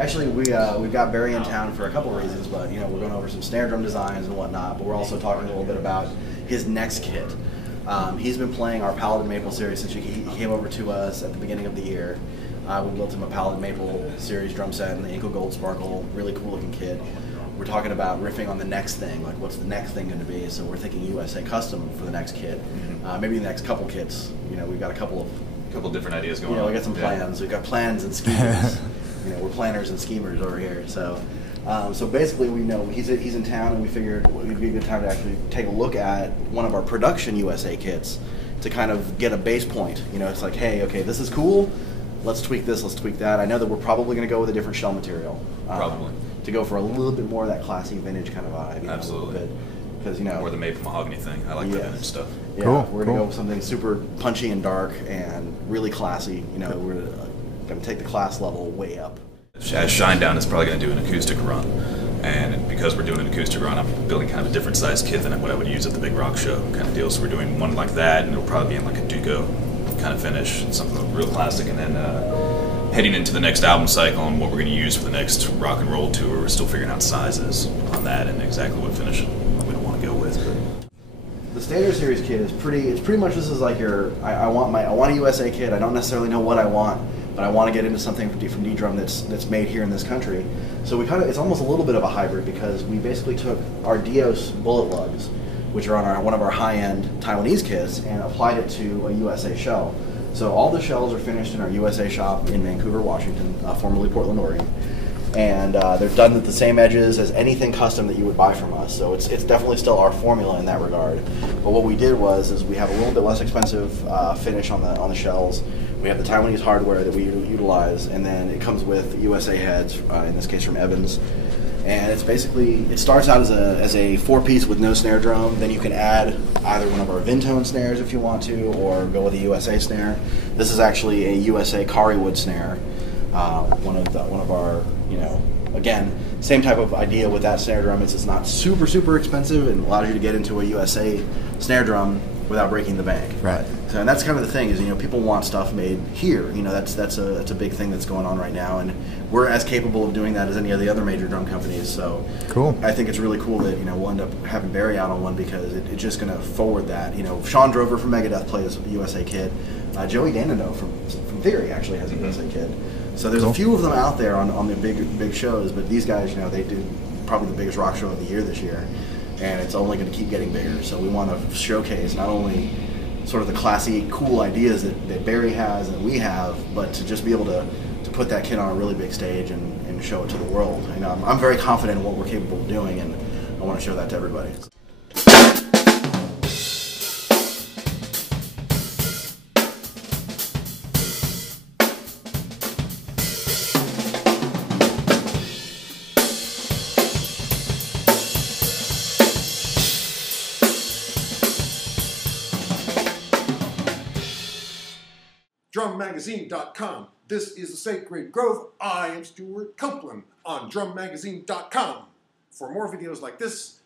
Actually, we've got Barry in town for a couple of reasons, but we're going over some snare drum designs and whatnot. But we're also talking a little bit about his next kit. He's been playing our Paladin Maple series since he came over to us at the beginning of the year. We built him a Paladin Maple series drum set and the Ankle Gold Sparkle, really cool looking kit. We're talking about riffing on the next thing, like what's the next thing going to be. So we're thinking USA custom for the next kit. Maybe the next couple kits. We've got a couple different ideas going on. We got some plans. We've got plans and schemes. We're planners and schemers over here. So basically, we know he's in town, and we figured it would be a good time to actually take a look at one of our production USA kits to kind of get a base point. It's like, hey, okay, this is cool. Let's tweak this. Let's tweak that. I know that we're probably going to go with a different shell material. Probably. To go for a little bit more of that classy vintage kind of vibe. Absolutely. Because more the maple mahogany thing. I like the vintage stuff. Yeah, cool. We're going to go with something super punchy and dark and really classy. We're going to take the class level way up. As Shinedown is probably going to do an acoustic run, and because we're doing an acoustic run, I'm building kind of a different size kit than what I would use at the big rock show kind of deal. So we're doing one like that, and it'll probably be in like a Duco kind of finish, something real classic, and then heading into the next album cycle and what we're going to use for the next rock and roll tour. We're still figuring out sizes on that and exactly what finish we don't want to go with. But the Standard Series kit is pretty much, this is like I want a USA kit. I don't necessarily know what I want, but I want to get into something from Ddrum that's made here in this country. So it's almost a little bit of a hybrid, because we basically took our Dios bullet lugs, which are on one of our high-end Taiwanese kits, and applied it to a USA shell. So all the shells are finished in our USA shop in Vancouver, Washington, formerly Portland, Oregon. And they're done with the same edges as anything custom that you would buy from us. So it's definitely still our formula in that regard. But what we did is we have a little bit less expensive finish on the shells. We have the Taiwanese hardware that we utilize, and then it comes with USA heads, in this case from Evans. And it's basically, it starts out as a 4-piece with no snare drum. Then you can add either one of our Vintone snares if you want to, or go with a USA snare. This is actually a USA Kari wood snare. One of our, again, same type of idea with that snare drum. It's not super expensive, and allows you to get into a USA snare drum without breaking the bank. Right. So, and that's kind of the thing is, people want stuff made here. That's a big thing that's going on right now, and we're as capable of doing that as any of the other major drum companies. So cool. I think it's really cool that we'll end up having Barry out on one, because it's just going to forward that. Sean Drover from Megadeth plays a USA kit. Joey Dandino from Theory actually has a USA kit. So there's a few of them out there on the big shows, but these guys, they do probably the biggest rock show of the year this year, and it's only going to keep getting bigger. So we want to showcase not only sort of the classy, cool ideas that Barry has and we have, but to just be able to put that kit on a really big stage and show it to the world. I'm very confident in what we're capable of doing, and I want to show that to everybody. DrumMagazine.com. This is the Sacred Grove. I am Stuart Copeland on DrumMagazine.com. For more videos like this,